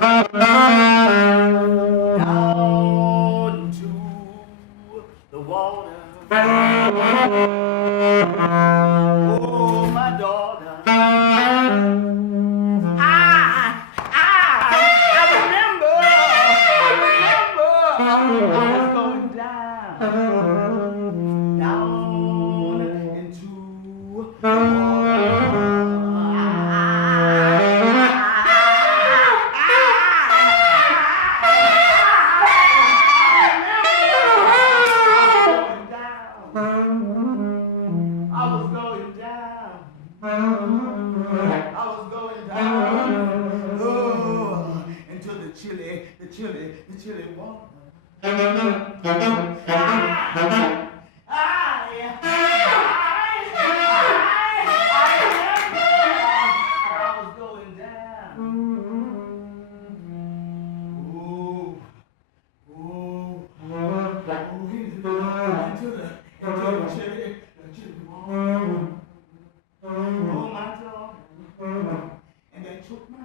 down to the water. Oh, my daughter. I remember I was going down into the the chilly water. I was going down. Into the chilly water. Oh, my daughter. And they took my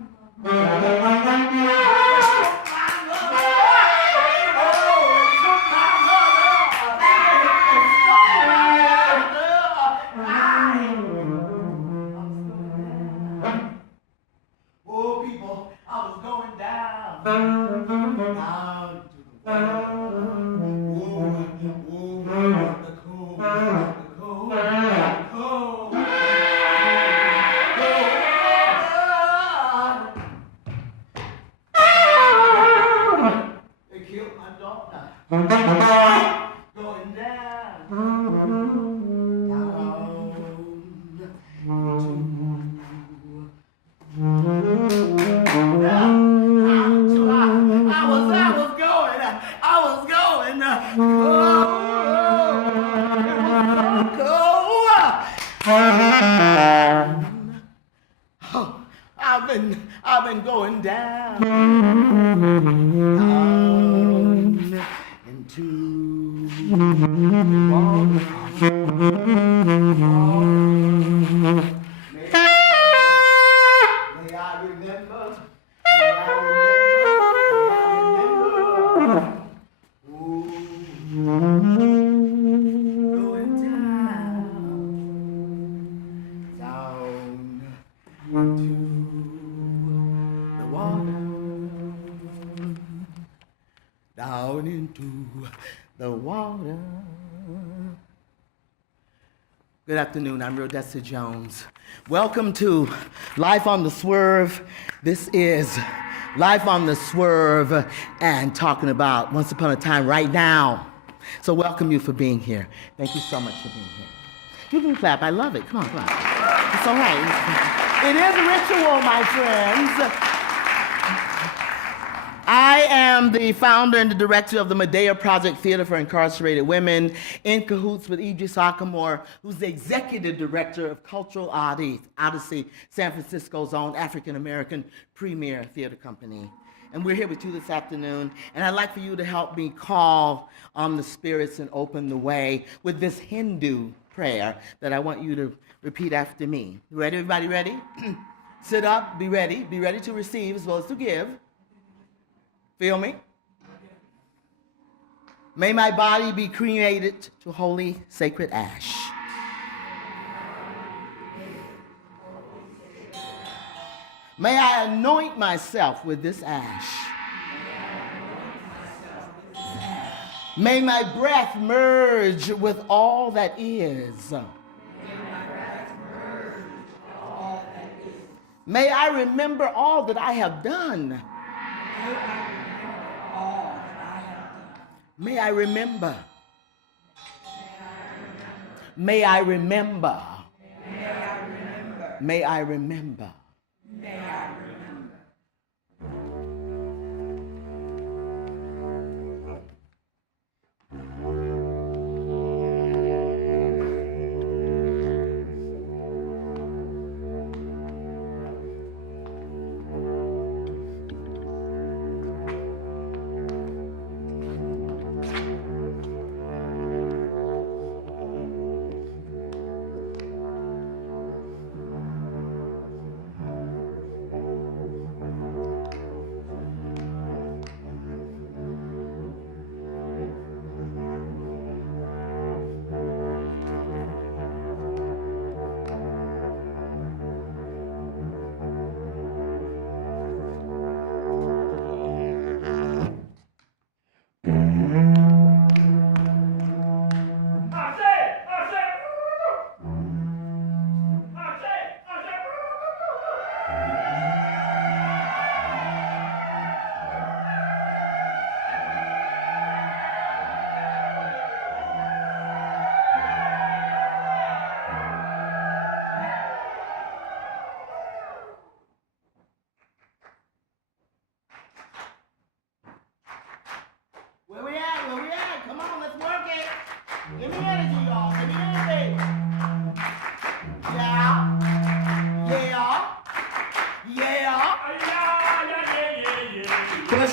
I've been going down into water. May I remember. Going down into down into the water. Good afternoon, I'm Rhodessa Jones. Welcome to Life on the Swerve. This is Life on the Swerve and talking about Once Upon a Time right now. So welcome you for being here. Thank you so much for being here. You can clap, I love it, come on. It's all right. It is a ritual, my friends. I am the founder and the director of the Medea Project Theater for Incarcerated Women, in cahoots with Idris Akamor, who's the executive director of Cultural Odyssey, San Francisco's own African-American premier theater company. And we're here with you this afternoon, and I'd like for you to help me call on the spirits and open the way with this Hindu prayer that I want you to repeat after me. Ready, everybody ready? Sit up, be ready to receive as well as to give. Feel me? May my body be cremated to holy, sacred ash. May I anoint myself with this ash. May my breath merge with all that is. May I remember all that I have done. May I remember. May I remember. May I remember. May I remember.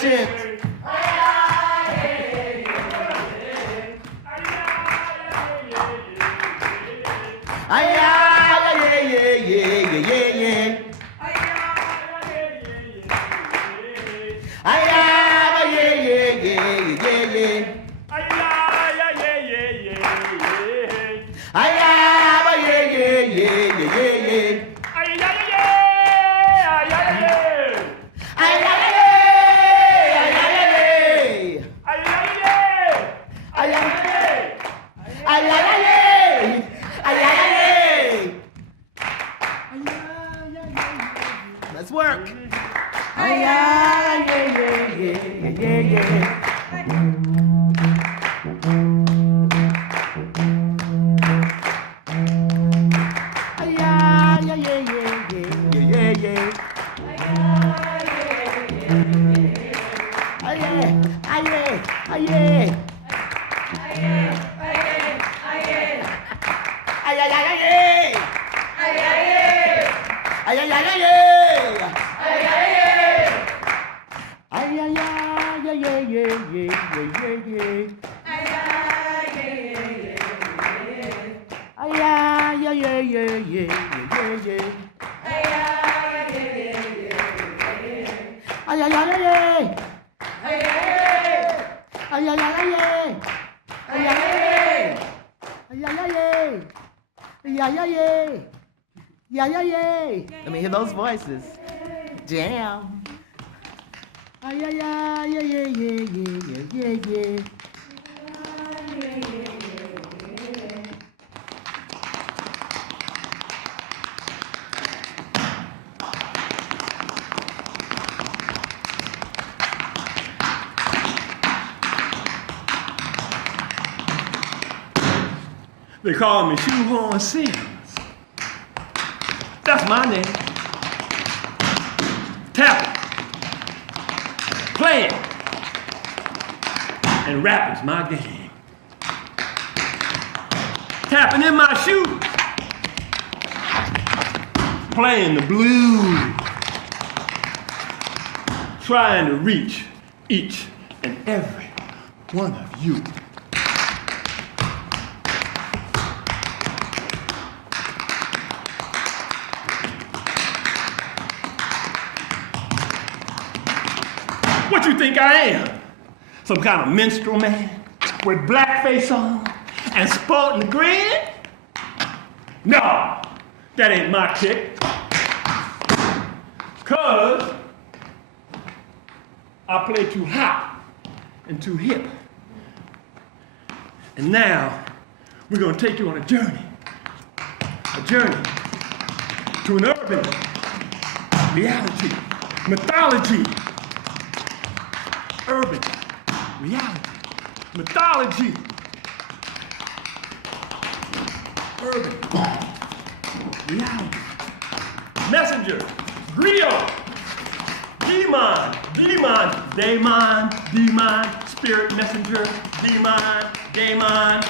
Congratulations. Let's work. Let me hear those voices. Jam. They call me Shoehorn Sims. That's my name. Tapping, playing, and rapping's my game. Tapping in my shoes, playing the blues, trying to reach each and every one of you. What you think I am? Some kind of minstrel man with blackface on and sporting a grin? No, that ain't my kick. 'Cause I play too hot and too hip. And now we're gonna take you on a journey to an urban reality, mythology. Urban reality, mythology, urban reality, messenger, griot, demon, spirit messenger, demon.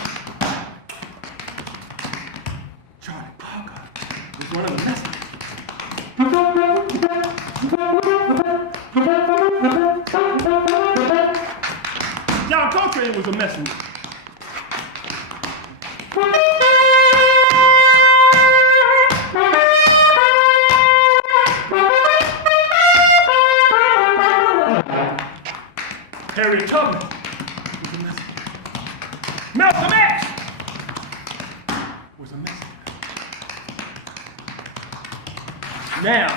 Charlie Parker was one of the messengers. John Coltrane was a messenger. Harriet Tubman was a messenger. Malcolm X was a messenger. Now,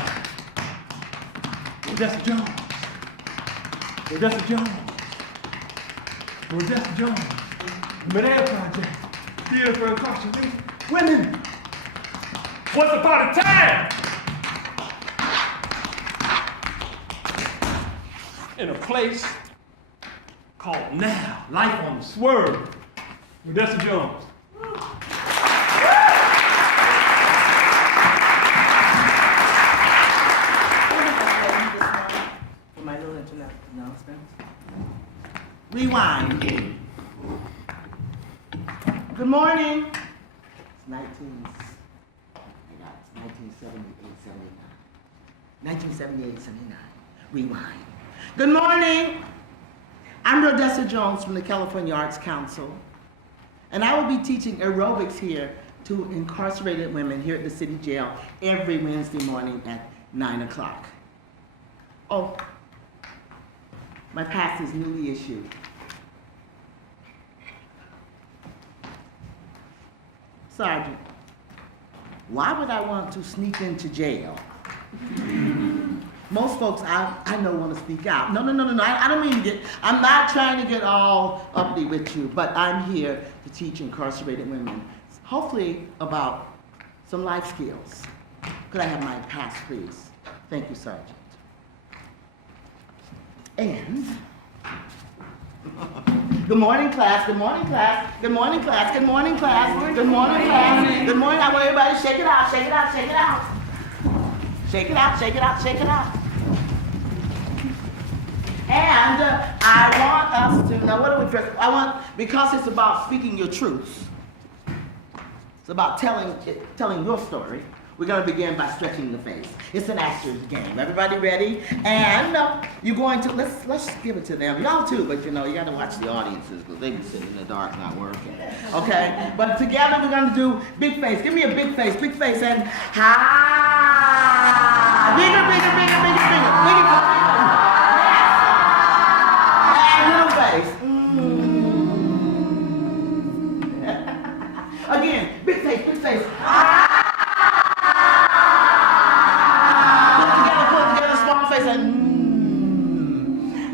Rhodessa Jones, Medea Project, Theater for Incarcerated Women. Once upon a time, in a place called Now, Life on the Swerve, Rhodessa Jones. For my little internet announcement. Rewind. Good morning. It's 1978, 79. Rewind. Good morning. I'm Rhodessa Jones from the California Arts Council, and I will be teaching aerobics here to incarcerated women here at the city jail every Wednesday morning at 9 o'clock. Oh, my pass is newly issued. Sergeant, why would I want to sneak into jail? Most folks I know want to speak out. No. I don't mean to get, I'm not trying to get all uppity with you, but I'm here to teach incarcerated women, hopefully about some life skills. Could I have my pass, please? Thank you, Sergeant. And, good morning, class, good morning, class, good morning, class, good morning, class, good morning, class, good morning. I want everybody to shake it out, shake it out, shake it out. Shake it out, shake it out, shake it out. And I want us to, now what do we first, because it's about speaking your truths, it's about telling your story, we're going to begin by stretching the face. It's an actor's game. Everybody ready? And you're going to, let's give it to them. Y'all too, but you got to watch the audiences because they be sitting in the dark not working. Okay? But together we're going to do big face. Give me a big face, and ha! Bigger. And little face. Again, big face.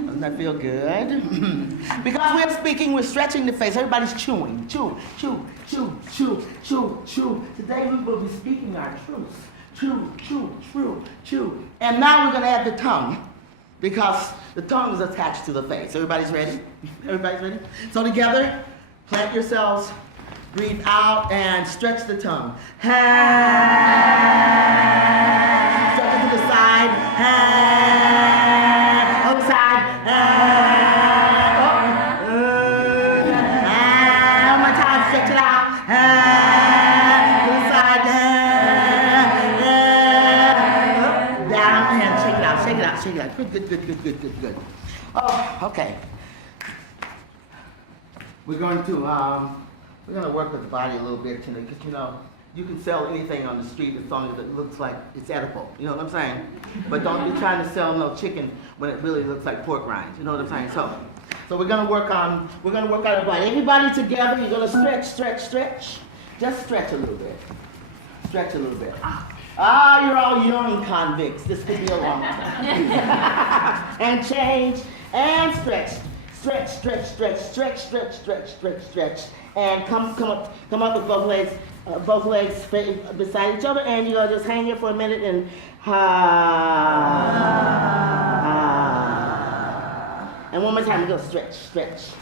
Doesn't that feel good? Because we're speaking, we're stretching the face. Everybody's chewing. Chew. Today we will be speaking our truths. Chew. And now we're going to add the tongue, because the tongue is attached to the face. Everybody's ready? So together, plant yourselves, breathe out, and stretch the tongue. Stretch it to the side. Other side. One more time, stretch it out. To the side. Down, and shake it out. Good. Oh, okay. We're going to work with the body a little bit, because you can sell anything on the street as long as it looks like it's edible. You know what I'm saying? But don't be trying to sell no chicken when it really looks like pork rinds. You know what I'm saying? So we're gonna work on the body. Everybody together, you're gonna stretch. Just stretch a little bit. You're all young convicts. This could be a long time. And change and stretch. Stretch. And come up with both legs beside each other, and you're gonna just hang here for a minute and and one more time, we're gonna stretch.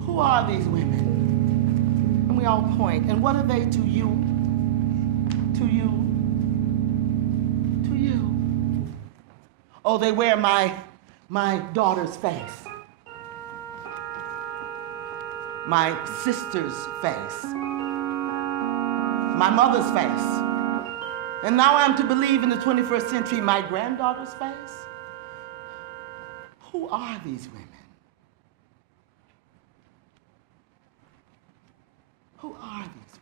Who are these women? And we all point. And what are they to you? To you. Oh, they wear my daughter's face. My sister's face. My mother's face. And now I'm to believe in the 21st century my granddaughter's face? Who are these women? Who are these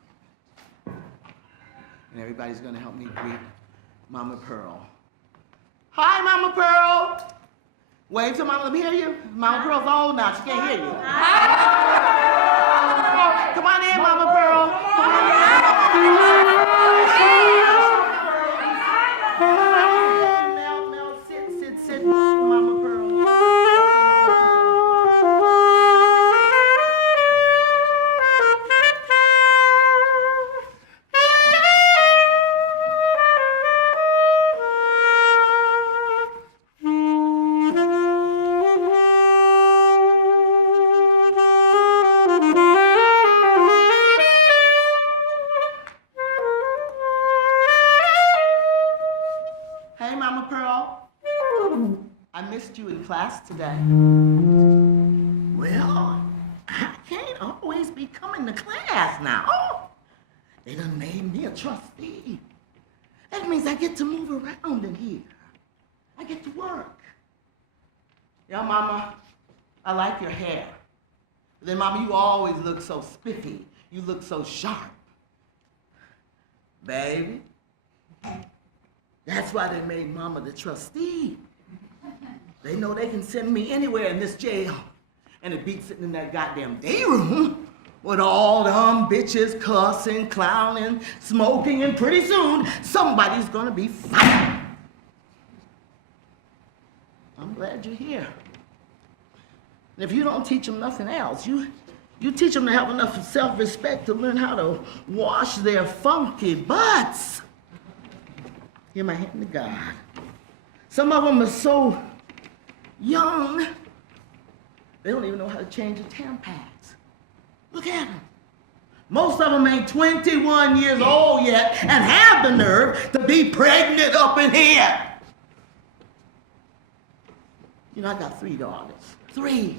women? And everybody's going to help me greet Mama Pearl. Hi, Mama Pearl. Wave to Mama. Let me hear you. Mama Pearl's old now. She can't hear you. Hi. Come on in, Mama Pearl. Come on in. Mel, sit, Mama Pearl. I missed you in class today. Well, I can't always be coming to class now. They done made me a trustee. That means I get to move around in here. I get to work. Yeah, Mama, I like your hair. But then, Mama, you always look so spiffy. You look so sharp. Baby, that's why they made Mama the trustee. They know they can send me anywhere in this jail. And it beats sitting in that goddamn day room with all them bitches cussing, clowning, smoking, and pretty soon somebody's gonna be fired. I'm glad you're here. And if you don't teach them nothing else, you teach them to have enough self-respect to learn how to wash their funky butts. Give my hand to God. Some of them are so young, they don't even know how to change a tampons. Look at them. Most of them ain't 21 years old yet and have the nerve to be pregnant up in here. You know, I got 3 daughters. 3.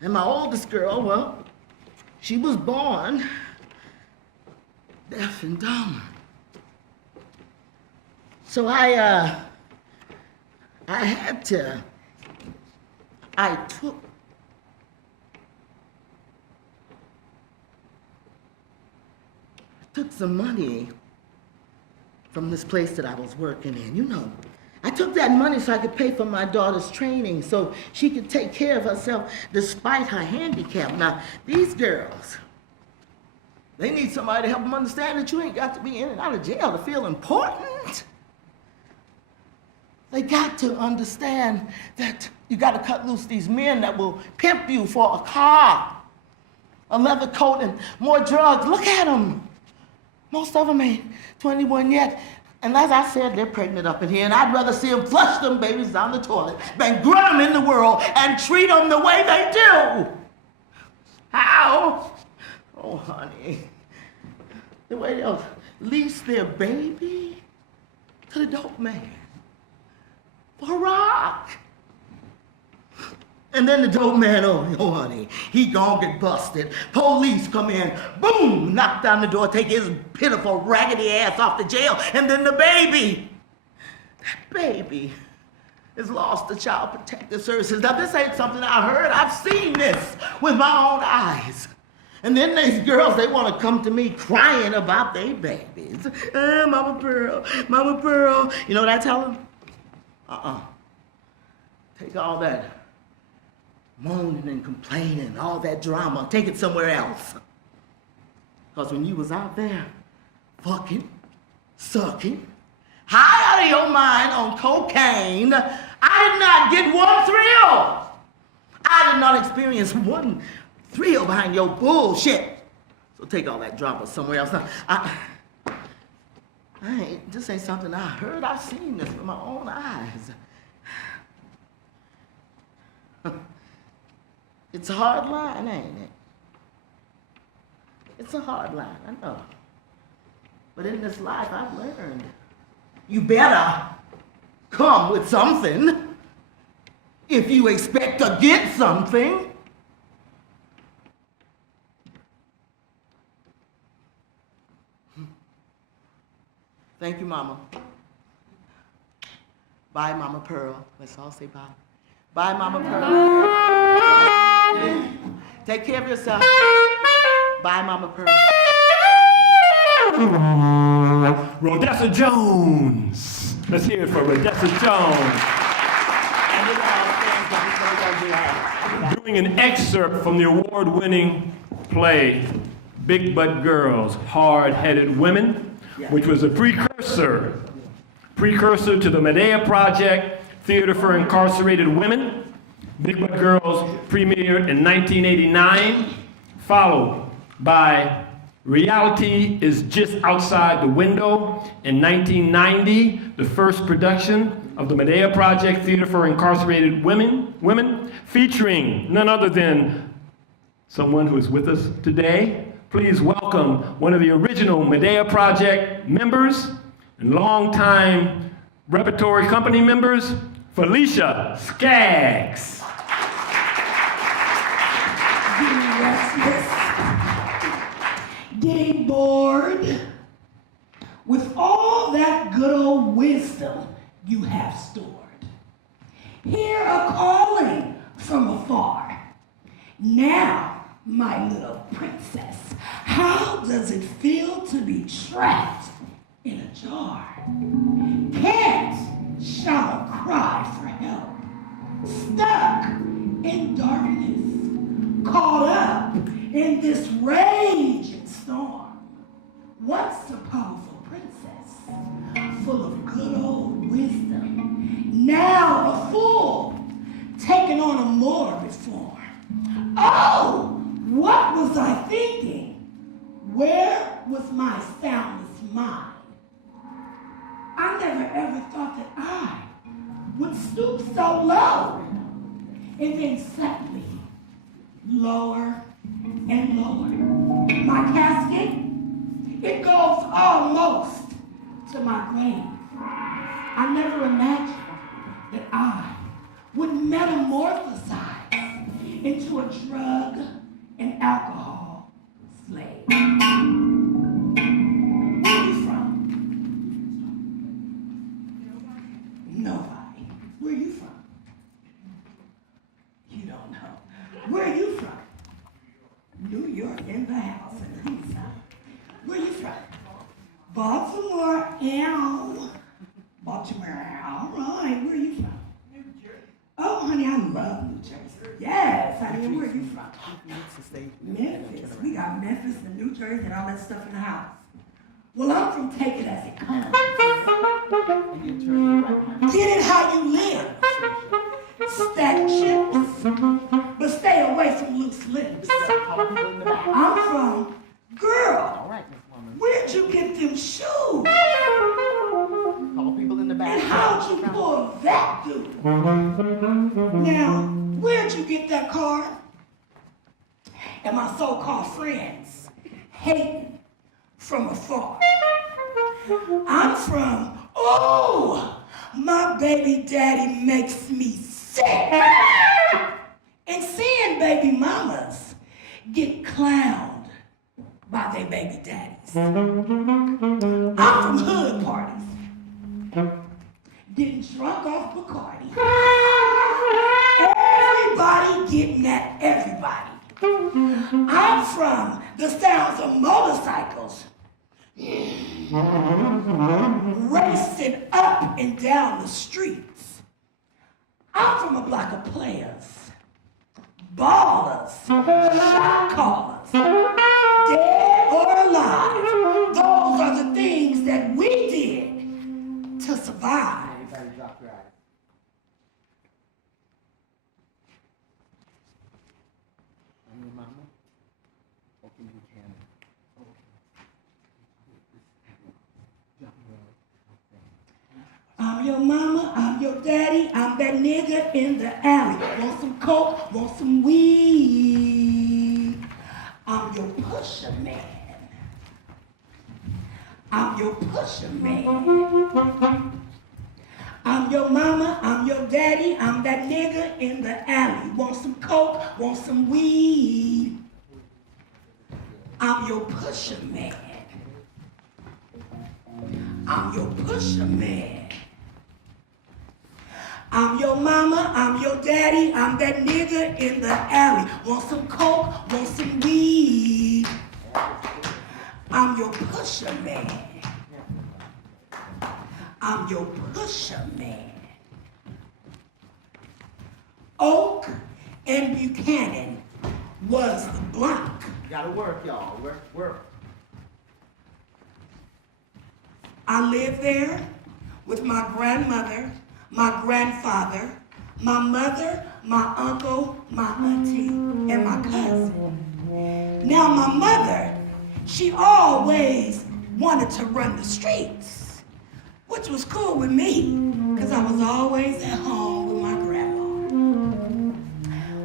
And my oldest girl, well, she was born deaf and dumb. So I took some money from this place that I was working in. You know, I took that money so I could pay for my daughter's training so she could take care of herself despite her handicap. Now, these girls, they need somebody to help them understand that you ain't got to be in and out of jail to feel important. They got to understand that you got to cut loose these men that will pimp you for a car, a leather coat, and more drugs. Look at them. Most of them ain't 21 yet. And as I said, they're pregnant up in here, and I'd rather see them flush them babies down the toilet than grow them in the world and treat them the way they do. How? Oh, honey. The way they'll lease their baby to the dope man for a rock. And then the dope man, oh honey, he gon' get busted. Police come in, boom, knock down the door, take his pitiful, raggedy ass off the jail, and then the baby, that baby is lost to Child Protective Services. Now, this ain't something I heard. I've seen this with my own eyes. And then these girls, they want to come to me crying about their babies. Mama Pearl, Mama Pearl. You know what I tell them? Take all that moaning and complaining, all that drama, take it somewhere else. Because when you was out there fucking, sucking, high out of your mind on cocaine, I did not get one thrill. I did not experience one thrill behind your bullshit. So take all that drama somewhere else. Now, this ain't something I heard. I've seen this with my own eyes. It's a hard line, ain't it? It's a hard line, I know. But in this life, I've learned you better come with something if you expect to get something. Thank you, Mama. Bye, Mama Pearl. Let's all say bye. Bye, Mama Pearl. Take care of yourself. Bye, Mama Pearl. Rhodessa Jones. Let's hear it for Rhodessa Jones. Doing an excerpt from the award-winning play, Big Butt Girls, Hard-Headed Women, which was a precursor to the Medea Project, Theater for Incarcerated Women. Big Butt Girls premiered in 1989, followed by Reality is Just Outside the Window in 1990, the first production of the Medea Project Theater for Incarcerated Women, featuring none other than someone who is with us today. Please welcome one of the original Medea Project members and longtime repertory company members, Felicia Skaggs. Getting restless, getting bored with all that good old wisdom you have stored. Hear a calling from afar. Now, my little princess, how does it feel to be trapped in a jar? Can't shout or cry for help. Stuck in darkness, caught up in this rage and storm. Once a powerful princess, full of good old wisdom, now a fool, taking on a morbid form. Oh, what was I thinking? Where was my soundless mind? I never ever thought that I would stoop so low, and then suddenly, lower and lower. My casket, it goes almost to my grave. I never imagined that I would metamorphosize into a drug and alcohol slave. Where are you from? Nobody. Where are you from? You don't know. Where are you from? New York in the house in the east side. Where are you from? Baltimore. Ow. Baltimore. All right. Where are you from? Oh, honey, I love New Jersey. Yes, honey. Where are you from? Memphis. We got Memphis and New Jersey and all that stuff in the house. Well, I'm from Take It As It Comes. Get it how you live. Stack chips, but stay away from loose lips. I'm from, girl, where'd you get them shoes? And how'd you pull that dude? Now, where'd you get that car? And my so-called friends hating from afar. I'm from, oh, my baby daddy makes me sick. And seeing baby mamas get clowned by their baby daddies. I'm from hood parties, getting drunk off Bacardi. Everybody getting at everybody. I'm from the sounds of motorcycles racing up and down the streets. I'm from a block of players, ballers, shot callers, dead or alive. Those are the things that we did to survive. I'm your mama, I'm your daddy, I'm that nigga in the alley. Want some coke, want some weed. I'm your pusher man. I'm your pusher man. I'm your mama, I'm your daddy, I'm that nigga in the alley. Want some coke, want some weed. I'm your pusher man. I'm your pusher man. I'm your mama, I'm your daddy, I'm that nigga in the alley. Want some coke, want some weed. I'm your pusher man. I'm your pusher man. Oak and Buchanan was the block. Gotta work, y'all. Work. I lived there with my grandmother, my grandfather, my mother, my uncle, my auntie, and my cousin. Now my mother, she always wanted to run the streets, which was cool with me, because I was always at home with my grandma.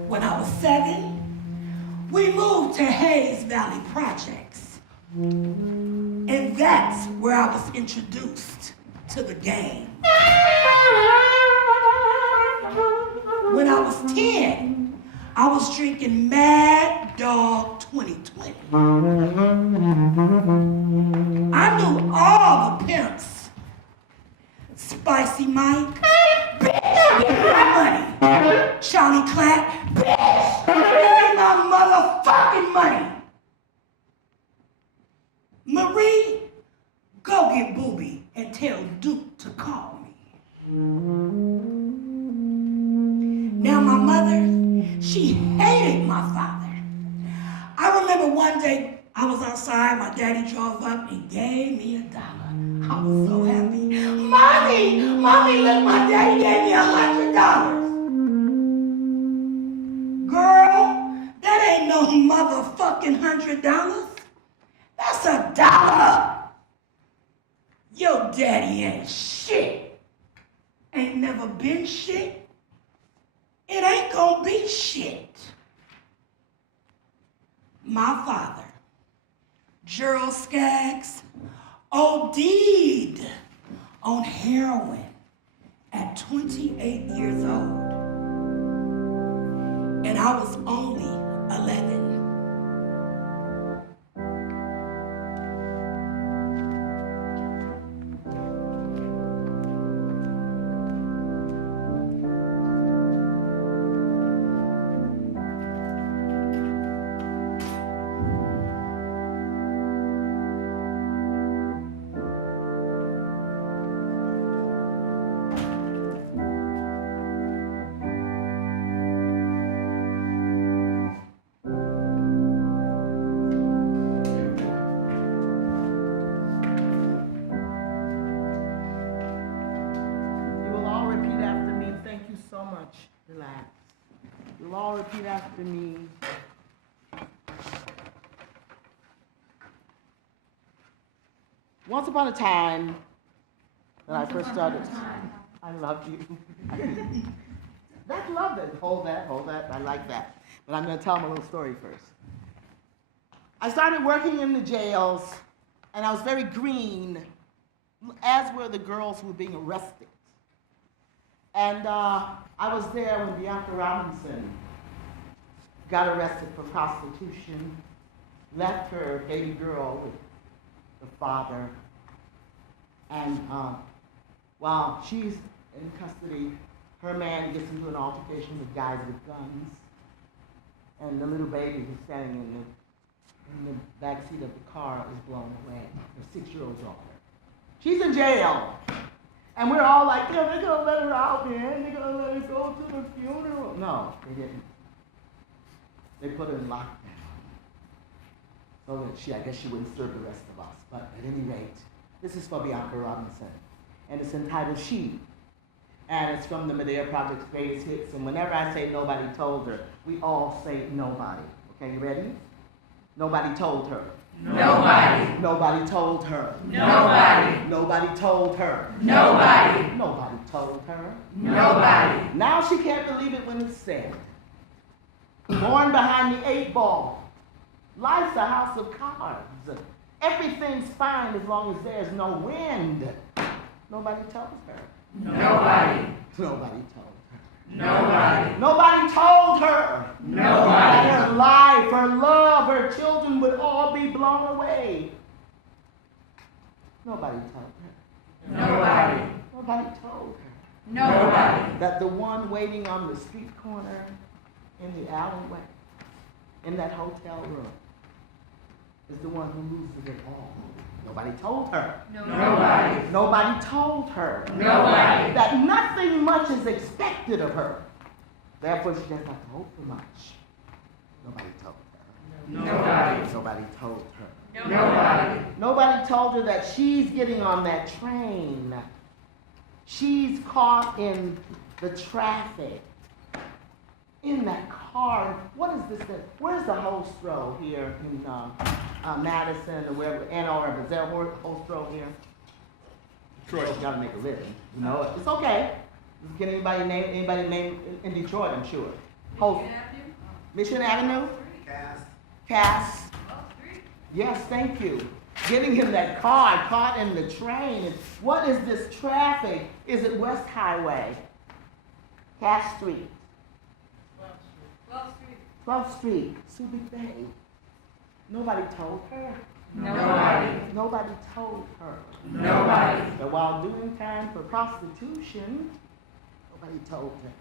When I was 7, we moved to Hayes Valley Projects. And that's where I was introduced to the game. When I was 10, I was drinking Mad Dog 2020. I knew all the pimps. Spicy Mike, bitch, give me my money. Charlie Clapp, bitch, give me my motherfucking money. Marie, go get Booby and tell Duke to call me. Now my mother, she hated my father. I remember one day I was outside, my daddy drove up and gave me $1. I was so happy. Mommy, look, my daddy gave me $100. Girl, that ain't no motherfucking $100. That's $1. Your daddy ain't shit. Ain't never been shit. It ain't gonna be shit. My father, Gerald Skaggs, OD'd on heroin at 28 years old. And I was only 11. Relax. You'll all repeat after me. Once upon a time, when I first started, I love you. That's love it. Hold that. I like that. But I'm going to tell them a little story first. I started working in the jails, and I was very green, as were the girls who were being arrested. And I was there when Bianca Robinson got arrested for prostitution, left her baby girl with the father, and while she's in custody, her man gets into an altercation with guys with guns, and the little baby who's standing in the back seat of the car is blown away, her 6-year-old daughter. She's in jail. And we're all like, yeah, they're gonna let her out, man. They're gonna let her go to the funeral. No, they didn't. They put her in lockdown. So that I guess she wouldn't serve the rest of us. But at any rate, this is for Bianca Robinson. And it's entitled She. And it's from the Medea Project's greatest hits. And whenever I say nobody told her, we all say nobody. Okay, you ready? Nobody told her. Nobody. Nobody told her. Nobody. Nobody told her. Nobody. Nobody told her. Nobody. Now she can't believe it when it's said. Born behind the 8 ball. Life's a house of cards. Everything's fine as long as there's no wind. Nobody told her. Nobody. Nobody told her. Nobody. Nobody told her. Nobody. That her life, her love, her children would all be blown away. Nobody told her. Nobody. Nobody told her. Nobody. That the one waiting on the street corner, in the alleyway, in that hotel room, is the one who loses it all. Nobody told her. Nobody. Nobody told her. Nobody. That nothing much is expected of her. Therefore, she doesn't have to hope for much. Nobody told her. Nobody. Nobody told her. Nobody. Nobody told her that she's getting on that train. She's caught in the traffic. In that car. What is this thing? Where's the host row here in Madison or wherever, Ann Arbor? Is there a host row here? Detroit, you gotta make a living. You know it. It's okay. Can anybody name in Detroit, I'm sure. Host. Mission Avenue? Cass. Yes, thank you. Getting in that car, caught in the train. What is this traffic? Is it West Highway? Cass Street. 12th Street, Subic Bay. Nobody told her. Nobody. Nobody told her Nobody. that while doing time for prostitution, nobody told her.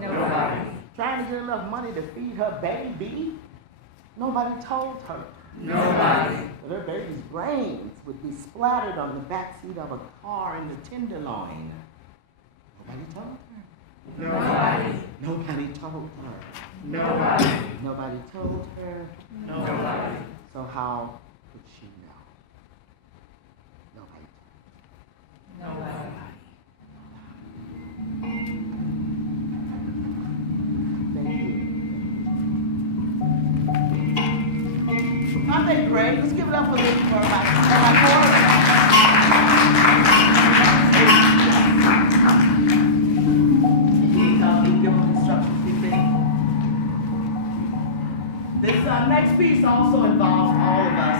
Nobody. Trying to get enough money to feed her baby, nobody told her. Nobody. That her baby's brains would be splattered on the backseat of a car in the Tenderloin. Nobody told her. Nobody. Nobody told her. Nobody. Nobody told her. Nobody. So how could she know? Nobody. Nobody. Thank you. Aren't they great? Let's give it up for this for my This next piece also involves all of us.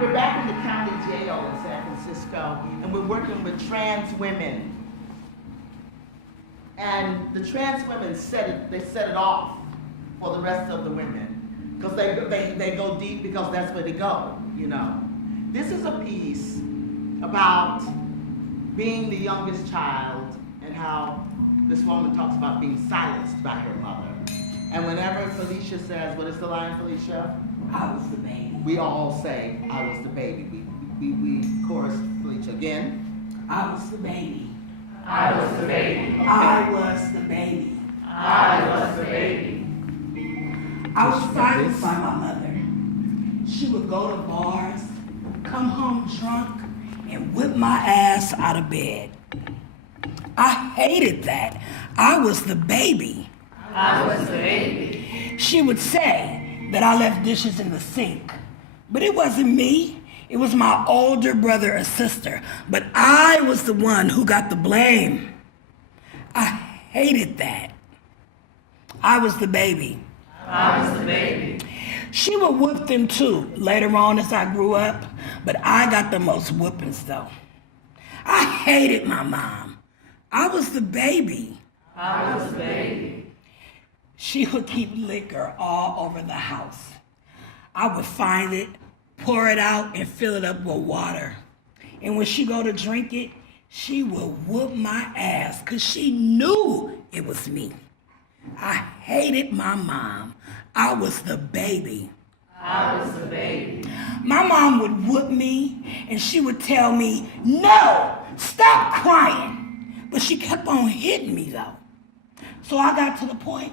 We're back in the county jail in San Francisco, and we're working with trans women. And the trans women set it off for the rest of the women, because they go deep because that's where they go, you know. This is a piece about being the youngest child and how this woman talks about being silenced by her mother. And whenever Felicia says, what is the line, Felicia? I was the baby. We all say, I was the baby. We chorus Felicia again. I was the baby. I was the baby. I was the baby. I was the baby. I was silenced by my mother. She would go to bars, come home drunk, and whip my ass out of bed. I hated that. I was the baby. I was the baby. She would say that I left dishes in the sink, but it wasn't me. It was my older brother or sister, but I was the one who got the blame. I hated that. I was the baby. I was the baby. She would whoop them too later on as I grew up, but I got the most whoopings though. I hated my mom. I was the baby. I was the baby. She would keep liquor all over the house. I would find it, pour it out, and fill it up with water. And when she go to drink it, she would whoop my ass because she knew it was me. I hated my mom. I was the baby. I was the baby. My mom would whoop me and she would tell me, no, stop crying. But she kept on hitting me though. So I got to the point,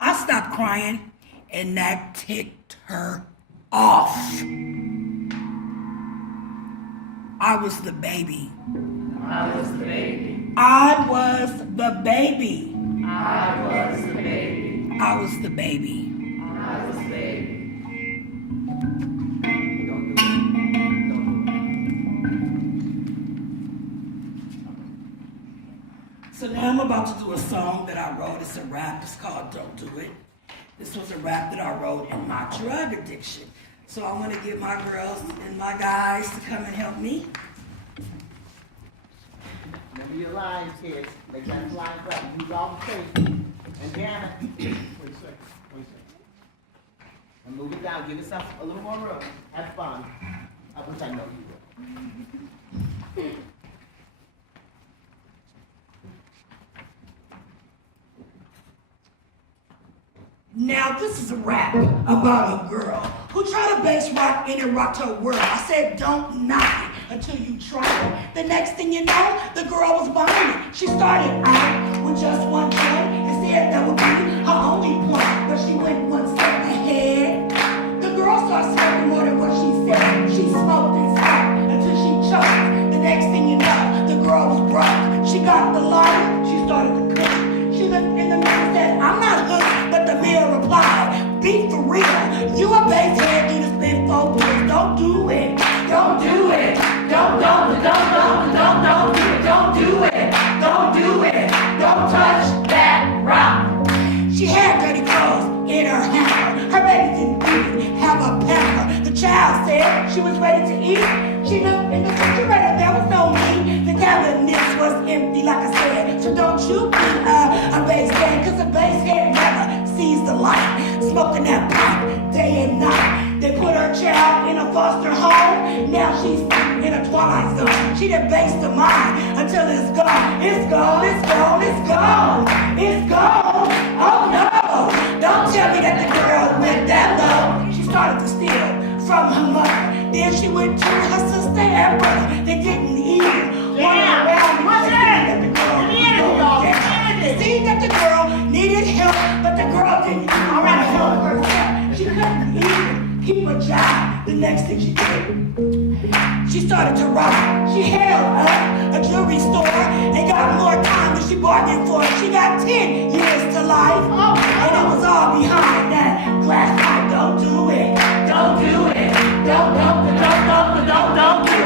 I stopped crying and that ticked her off. I was the baby. I was the baby. I was the baby. I was the baby. I was the baby. I was the baby. Don't do it. Don't do it. So now I'm about to do a song that I wrote. It's a rap. It's called Don't Do It. This was a rap that I wrote in my drug addiction. So I want to get my girls and my guys to come and help me. Remember your lines, kids. Make that line up. Use all the faith. And damn it. Wait a second. And move it down. Give yourself a little more room. Have fun. Which I know you will. Now this is a rap about a girl who tried to base rock in and rocked her world. I said don't knock it until you try it. The next thing you know, the girl was behind it. She started out with just one point and said that would be her only point. But she went one step ahead. The girl started smoking more than what she said. She smoked and smoked until she choked. The next thing you know, the girl was broke. She got the lighter, she started to cook. She looked in the mirror and said, I'm not hooked, but the mirror replied, be for real. You a basehead, you just been 4 years. Don't do it. Don't do it. Don't do it. Don't do it. Don't do it. Don't touch that rock. She had dirty clothes in her hamper. Her baby didn't even have a pamper. The child said she was ready to eat. She looked in the refrigerator, there was no meat. The cabinet was empty, like I said. So don't you be a basehead, cause a basehead never sees the light, smoking that pipe day and night. They put her child in a foster home. Now she's in a twilight zone. She done based her mind until it's gone. It's gone, it's gone, it's gone. It's gone. Oh no. Don't tell me that the girl went that low. She started to steal from her mother. Then she went to her sister and brother. They didn't even want her around because they seen that the girl needed help, but the girl didn't even want to help herself. She couldn't even keep a job. The next thing she did, she started to rob. She held up a jewelry store and got more time than she bargained for. She got 10 years to life, and it was all behind that glass pipe. Don't do it. Don't do it. Don't do it.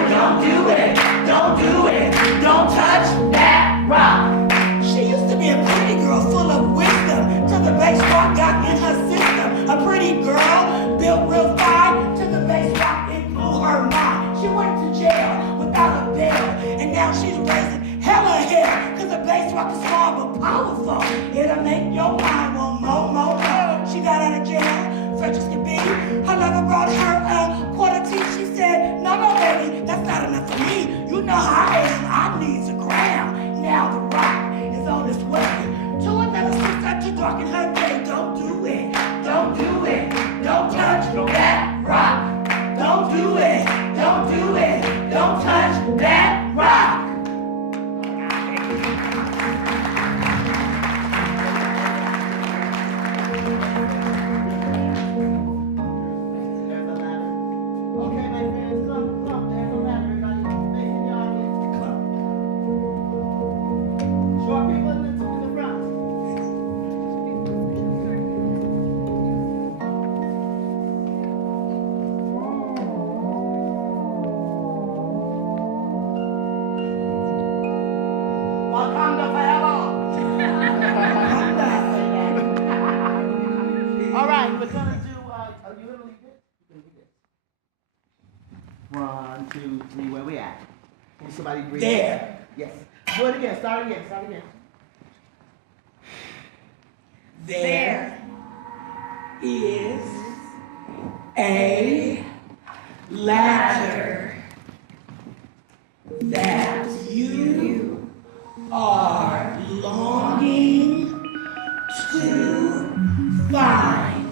Don't do it. Don't do it. Don't touch that rock. She used to be a pretty girl full of wisdom till the bass rock got in her system. A pretty girl built real fine till the bass rock it blew her mind. She went to jail without a bail, and now she's raising hella hell cause the bass rock is small but powerful. It'll make your mind want more. She got out of jail, fresh as can be. Her lover brought her a quarter tea. She said, no, baby, that's not enough for me. You know how I am, I need a gram. Now the rock is on its way to another sister to darken her day. Don't do it. Don't do it. Don't touch that rock. Don't do it. Don't do it. Don't touch that rock. There's a ladder. Okay, my friends, come. There's a ladder. Everybody facing the audience. Come. Short people in the front. Wakanda forever. All right, we're gonna do. Are you gonna leave it? You're gonna leave it. 1, 2, 3. Where we at? Can somebody breathe? There. Yes. Do it again. Start again. There is a ladder that you are longing to find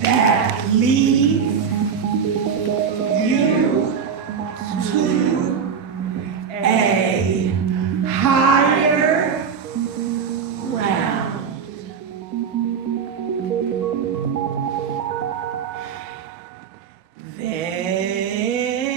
that leads you to a higher ground. There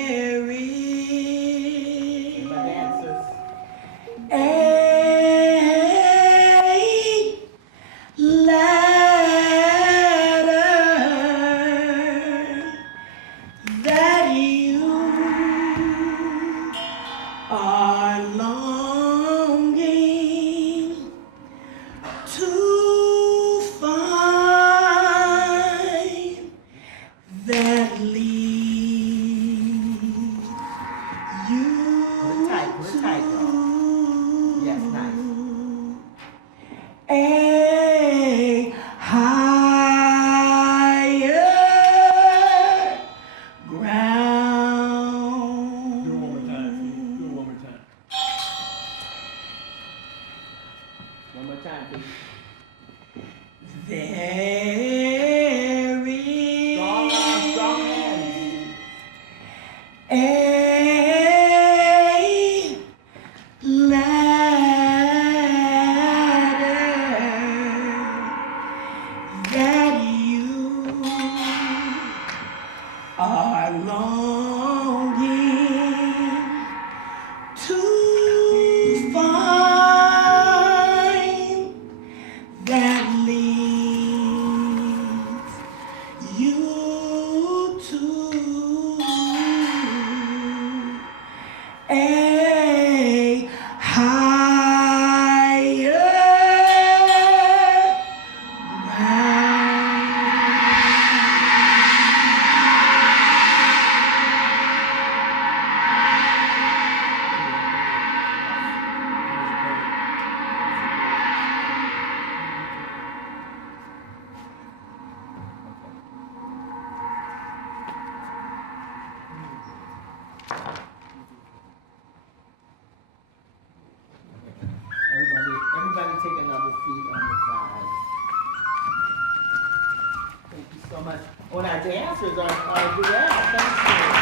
the answers are correct. Thank you.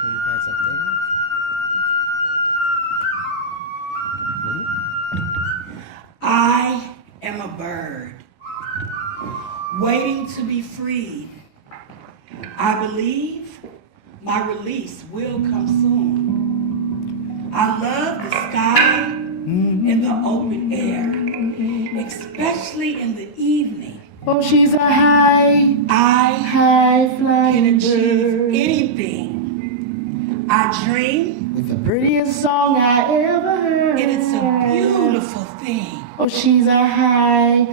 Can you guys update us? I am a bird waiting to be freed. I believe my release will come soon. I love the sky and the open air, especially in the evening. Oh, she's a high I flying can achieve bird anything. I dream, with the prettiest song I ever heard. and it's a beautiful thing. Oh, she's a high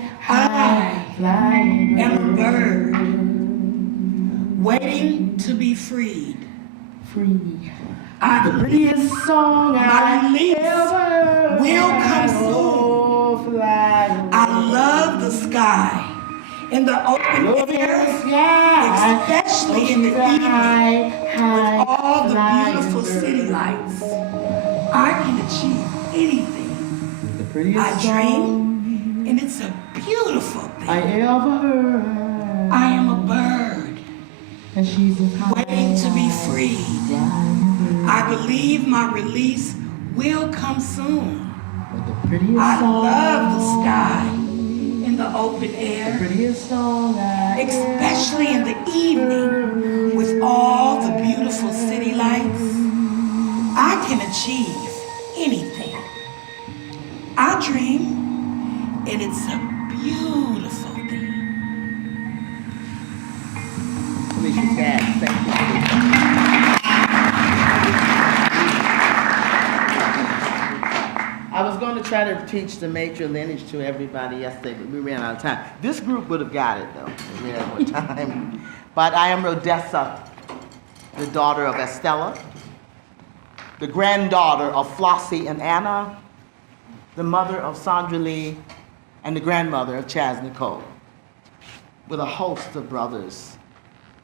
flying Am a bird waiting to be freed. free. I The believe prettiest song my I release ever heard. will come soon. Oh, fly I love the sky in the open air, especially in the evening with all the beautiful city lights. I can achieve anything. The prettiest I dream, and it's a beautiful thing. I ever heard. I am a bird And she's a waiting to be freed. I believe my release will come soon. the prettiest I song. love the sky in the open air, Prettiest song I especially in the evening with all the beautiful city lights. I can achieve anything. I dream, and it's a beautiful thing. Felicia's dad. Thank you, Felicia. I was going to try to teach the matrilineage to everybody yesterday, but we ran out of time. This group would have got it, though, if we had more time. But I am Rhodessa, the daughter of Estella, the granddaughter of Flossie and Anna, the mother of Sandra Lee, and the grandmother of Chaz Nicole, with a host of brothers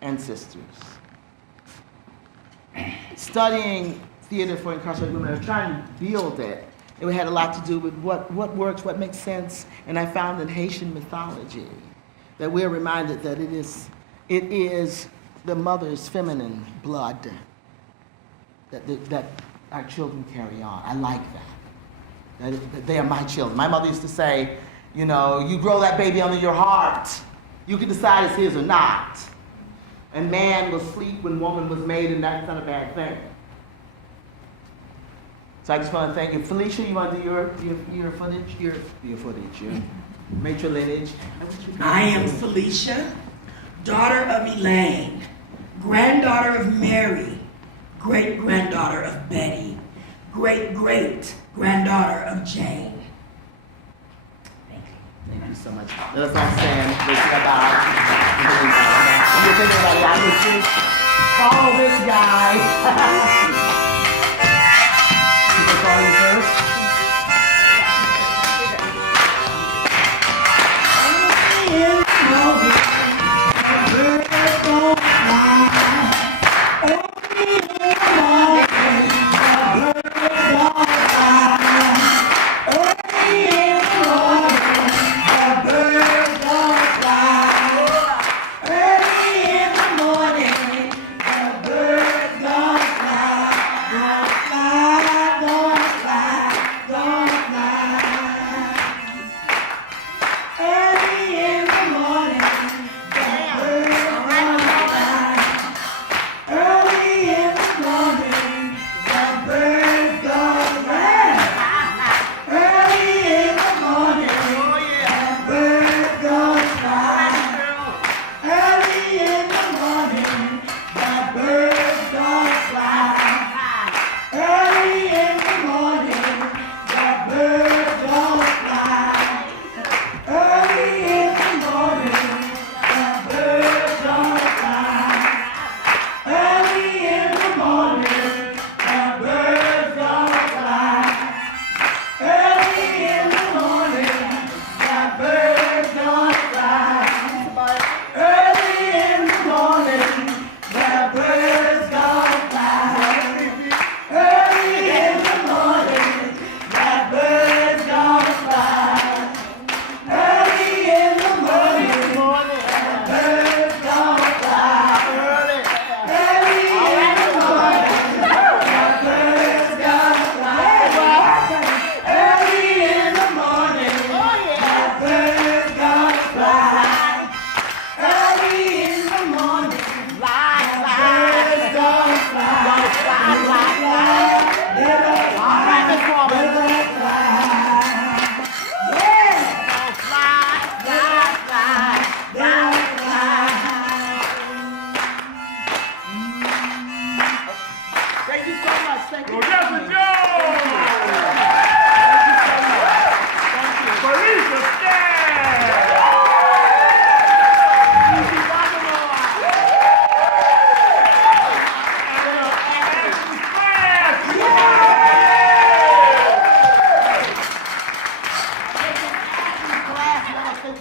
and sisters. Studying theater for incarcerated women, I was trying to build it. It had a lot to do with what works, what makes sense, and I found in Haitian mythology that we're reminded that it is the mother's feminine blood that our children carry on. I like that. That they are my children. My mother used to say, you know, you grow that baby under your heart. You can decide it's his or not. And man will sleep when woman was made, and that's not a bad thing. So I just want to thank you. Felicia, you want to do your footage? Your matrilineage. I am Felicia, daughter of Elaine, granddaughter of Mary, great-granddaughter of Betty, great-great-granddaughter of Jane. Thank you. Thank you so much. Let us all stand. Let's get about. You're thinking about it. I would just follow this guy. People call you first.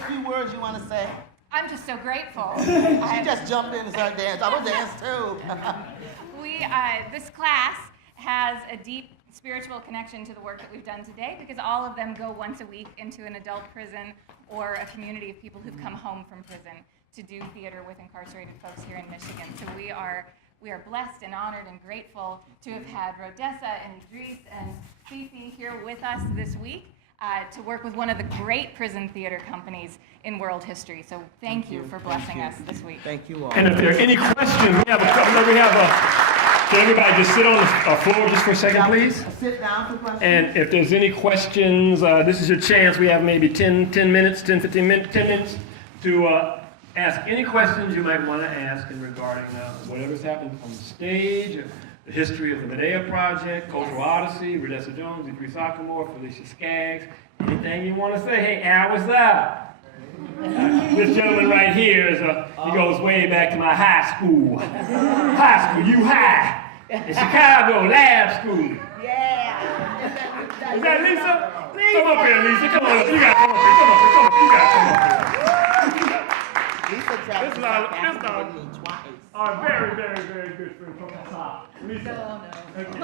few words you want to say? I'm just so grateful. She just jumped in and started dancing. I will dance too. This class has a deep spiritual connection to the work that we've done today because all of them go once a week into an adult prison or a community of people who've come home from prison to do theater with incarcerated folks here in Michigan. So we are blessed and honored and grateful to have had Rhodessa and Idris and Fifi here with us this week to work with one of the great prison theater companies in world history. So thank you for blessing us this week. Thank you all. And if there are any questions, can everybody just sit on the floor just for a second, please? Sit down for questions. And if there's any questions, this is your chance. We have maybe 10 minutes, 10 minutes to ask any questions you might want to ask in regarding whatever's happened on the stage, the history of the Medea Project, Cultural Odyssey, Rhodessa Jones, Idris Akamore, Felicia Skaggs, anything you want to say. Hey, Al, what's up? This gentleman right here he goes way back to my high school. High school, you high. In Chicago, lab school. Yeah. Is that Lisa? Come up here, Lisa. Come on up. You got to come up here. Come up. You got to come up here. Lisa traveled This to is South our- Africa with me twice. Our very, very, very good friend from the top. Lisa. Okay.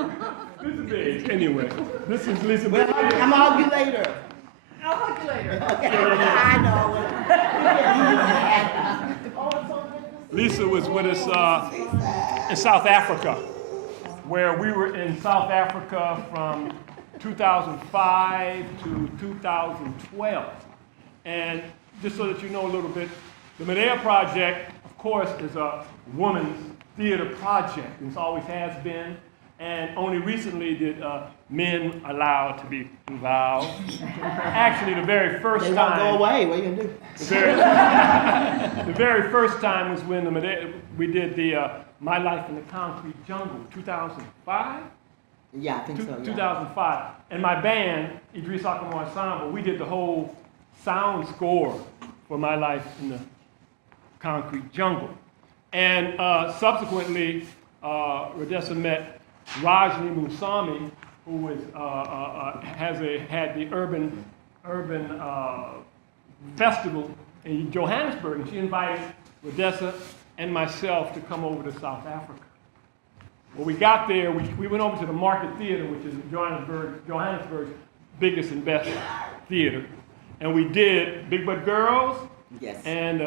This is big. Anyway, this is Lisa. Well, I'm hug you later. I'll hug you later. I know. Lisa was with us in South Africa, where we were in South Africa from 2005 to 2012. And just so that you know a little bit, the Medea Project, of course, is a women's theater project. It always has been. And only recently did men allowed to be involved. Actually, the very first They time. won't go away. What are you gonna do? The very first time was when we did the My Life in the Concrete Jungle, 2005? Yeah, I think so. Yeah. 2005. And my band, Idris Akamore Ensemble, we did the whole sound score for My Life in the Concrete Jungle. And subsequently, Rhodessa met Rajni Musami, who is, had the urban festival in Johannesburg, and she invited Rhodessa and myself to come over to South Africa. When we got there, we went over to the Market Theater, which is Johannesburg's biggest and best theater, and we did Big Butt Girls, Yes. and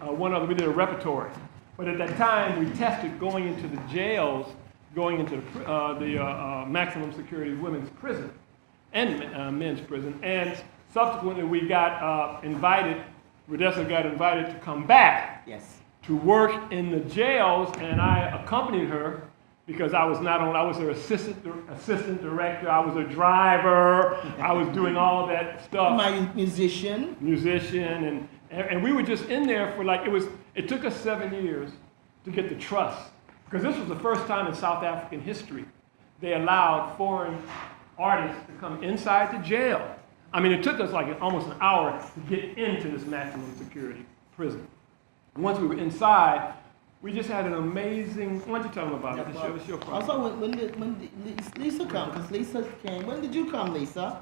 one other. We did a repertory, but at that time we tested going into the jails, going into the maximum security women's prison and men's prison, and subsequently we got invited. Rhodessa got invited to come back Yes. to work in the jails, and I accompanied her because I was her assistant director, I was a driver, I was doing all that stuff. My musician. And we were just in there for it took us 7 years to get the trust, because this was the first time in South African history they allowed foreign artists to come inside the jail. I mean, it took us almost an hour to get into this maximum security prison. And once we were inside, we just had an amazing. Why don't you tell them about it? It's your problem. Also, when did Lisa come? Because Lisa came. When did you come, Lisa?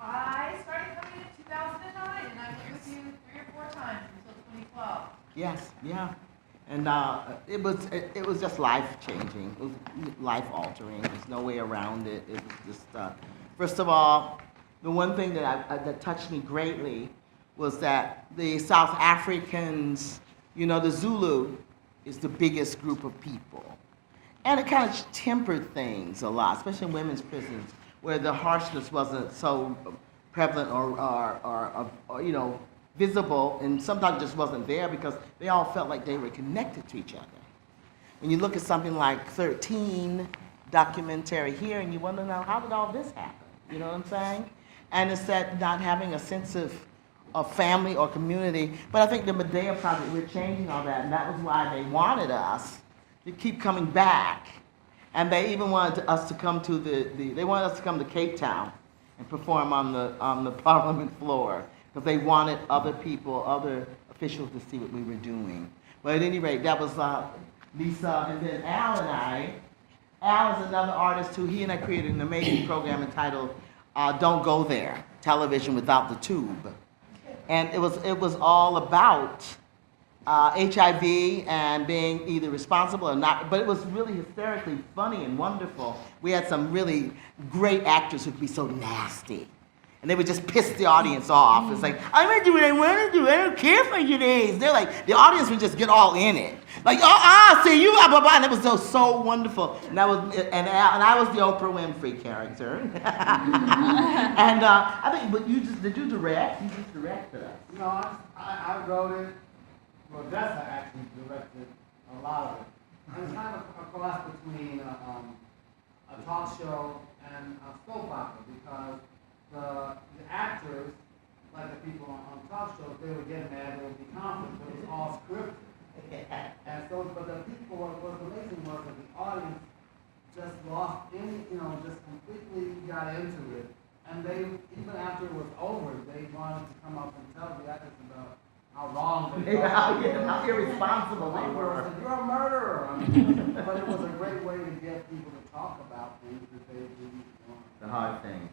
I started coming in 2009, and I was with you 3 or 4 times until 2012. Yes. Yeah. And it was just life changing. It was life altering. There's no way around it. It was just first of all, the one thing that touched me greatly was that the South Africans, the Zulu is the biggest group of people. And it kind of tempered things a lot, especially in women's prisons, where the harshness wasn't so prevalent or visible, and sometimes just wasn't there because they all felt like they were connected to each other. When you look at something like 13 documentary here, and you want to know, how did all this happen? You know what I'm saying? And it's that not having a sense of family or community. But I think the Medea Project, we're changing all that, and that was why they wanted us to keep coming back. And they even wanted us to come to they wanted us to come to Cape Town and perform on the Parliament floor, because they wanted other people, other officials to see what we were doing. But at any rate, that was Lisa, and then Al and I. Al is another artist who he and I created an amazing program entitled Don't Go There, Television Without the Tube. And it was all about HIV and being either responsible or not, but it was really hysterically funny and wonderful. We had some really great actors who could be so nasty. And they would just piss the audience off. It's like, I'm gonna do what I wanna do, I don't care for your days. They're like, the audience would just get all in it. Like, see you, blah, blah, blah. And it was so wonderful. And I was the Oprah Winfrey character. And I think, but did you direct? You just directed us. No, I wrote it. Rhodessa actually directed a lot of it. And it's kind of a cross between a talk show and a soap opera, because the actors, like the people on talk shows, they would get mad, there would be conflict, but it was all scripted. And so, but the people, what was amazing was that the audience just lost any, just completely got into it. And they, even after it was over, they wanted to come up and tell the actors about how wrong they were. How irresponsible they were. Said, you're a murderer. I mean, but it was a great way to get people to talk about things that they really want. The hard things.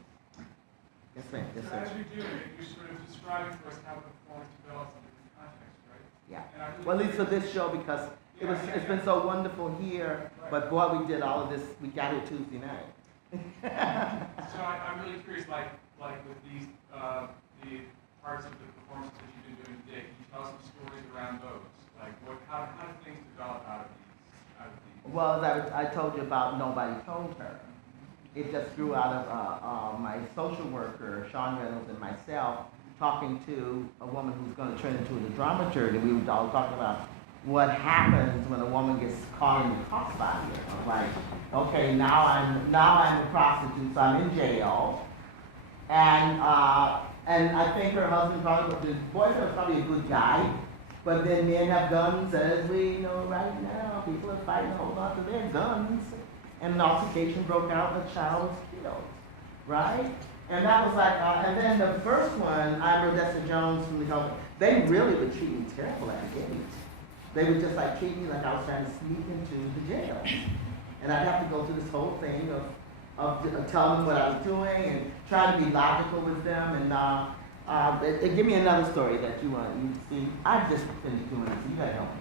Yes, ma'am. Yes, So sir. as you're doing it, you're sort of describing for us how the performance develops in different contexts, right? Yeah. And I really Well, at least for this show, because it's been so wonderful here, but boy, we did all of this, we got here Tuesday night. So I'm really curious, like with these, the parts of the performances that you've been doing today, can you tell some stories around those? Like how do things develop out of these? Well, as I told you about Nobody Told Her. It just grew out of my social worker, Sean Reynolds, and myself talking to a woman who's going to turn into a dramaturg, and we were all talking about what happens when a woman gets caught in the crossfire. I was like, okay, now I'm a prostitute, so I'm in jail, and I think her husband the boyfriend was probably a good guy, but then men have guns, as we know right now. People are fighting a whole lot of their guns. And an altercation broke out, and a child was killed, right? And that was like, and then the first one, I'm Rhodessa Jones from the health. They really would treat me terrible at the gate. They would just like treat me like I was trying to sneak into the jail. And I'd have to go through this whole thing of telling them what I was doing and trying to be logical with them. And give me another story that you see. I've just finished doing it, so you gotta help me.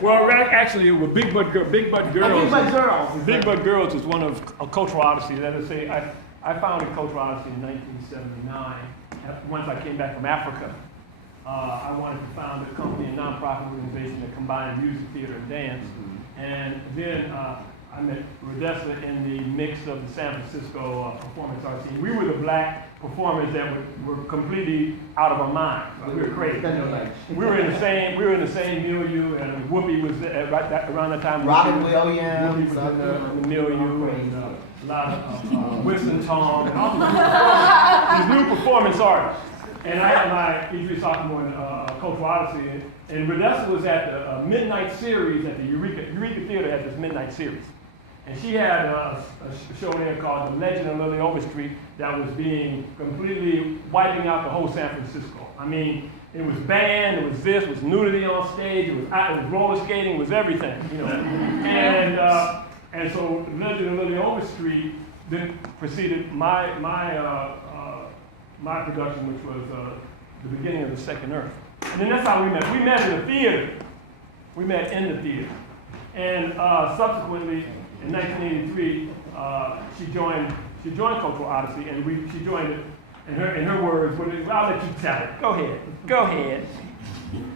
Well, actually, with Big Butt Girls. Big Butt Girls. Big Butt Girls is one of a cultural odyssey. That is, I founded Cultural Odyssey in 1979. Once I came back from Africa, I wanted to found a company, a nonprofit organization that combined music, theater, and dance. And then I met Rhodessa in the mix of the San Francisco performance art scene. We were the black performers that were completely out of our minds. We were crazy. We were in the same milieu, and Whoopi was around the time. Robin Williams. Whoopi was in the milieu, and a lot of Winston Tong, and all these new performance artists. And I had my HIV sophomore in Cultural Odyssey, and Rhodessa was at the midnight series at the Eureka Theater had this midnight series. And she had a show there called The Legend of Lily Overstreet that was being completely wiping out the whole San Francisco. I mean, it was band, it was this, it was nudity on stage, it was roller skating, it was everything, And so Legend of Lily Overstreet then preceded my production, which was the beginning of the Second Earth. And then that's how we met. We met in the theater. We met in the theater. And subsequently, in 1983, she joined Cultural Odyssey, and she joined it. In her words, I'll let you tell it. Go ahead.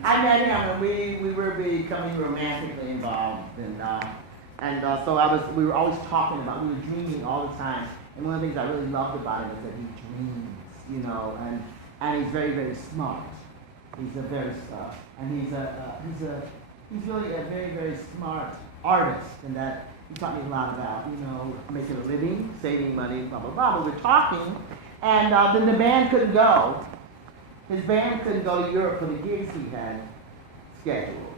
I met him, and we were becoming romantically involved, and so we were always talking about. We were dreaming all the time, and one of the things I really loved about him is that he dreams, and he's very, very smart. He's really a very, very smart artist, and that he taught me a lot about, making a living, saving money, blah, blah, blah. We were talking, and then the band couldn't go. His band couldn't go to Europe for the gigs he had scheduled.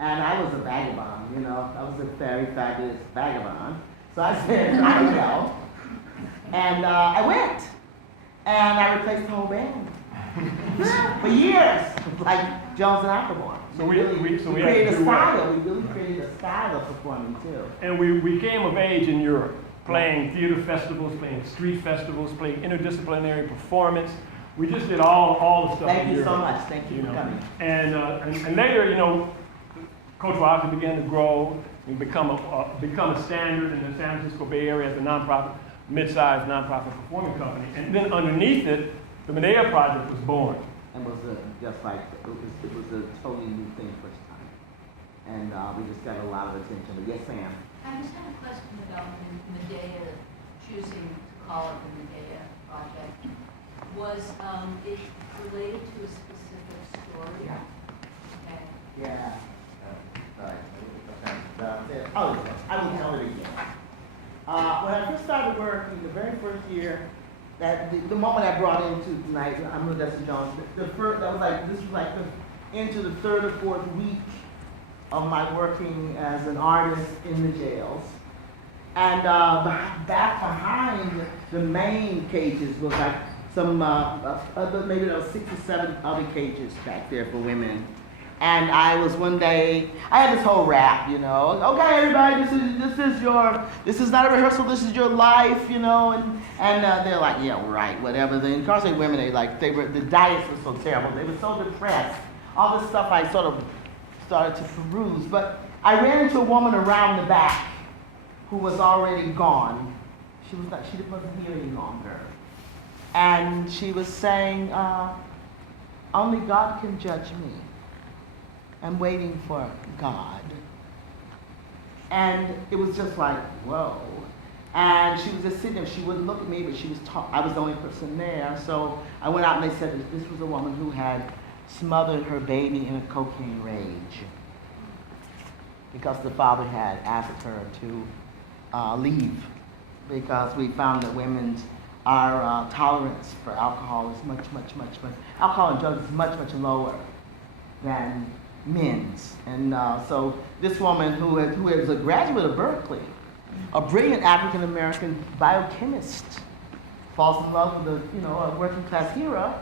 And I was a vagabond, I was a very fabulous vagabond. So I said, I can go. And I went. And I replaced the whole band. For years, like Jones and Arbor. So we created a style. We really created a style of performing too. And we came of age in Europe, playing theater festivals, playing street festivals, playing interdisciplinary performance. We just did all the stuff. Thank you here, so much. Thank you for know. coming. And later, you know, Cultural Arts began to grow and become a standard in the San Francisco Bay Area as a nonprofit, mid-sized nonprofit performing company. And then underneath it, the Medea Project was born. And was just like it was a totally new thing first time, and we just got a lot of attention. But yes, ma'am. I just had a question about Medea choosing to call it the Medea Project. Was it related to a specific story? Yeah. Okay. Yeah. Okay. Oh, yes. I will tell it again. When I first started working, the very first year, the moment I brought into tonight, I'm Rhodessa Jones. The first, this was like into the third or fourth week of my working as an artist in the jails. And back behind the main cages was like some maybe there was 6 or 7 other cages back there for women. And I was one day, I had this whole rap, you know, okay, everybody, this is not a rehearsal, this is your life, you know, and they're like, yeah, right, whatever. The incarcerated women, the diets were so terrible, they were so depressed. All this stuff I sort of started to peruse, but I ran into a woman around the back who was already gone. She wasn't here any longer. And she was saying, only God can judge me. I'm waiting for God. And it was just like, whoa. And she was just sitting there. She wouldn't look at me, but I was the only person there. So I went out and they said that this was a woman who had smothered her baby in a cocaine rage because the father had asked her to leave because we found that our tolerance for alcohol is much, alcohol and drugs is much lower than men's. And so this woman who is a graduate of Berkeley, a brilliant African-American biochemist, falls in love with a working class hero.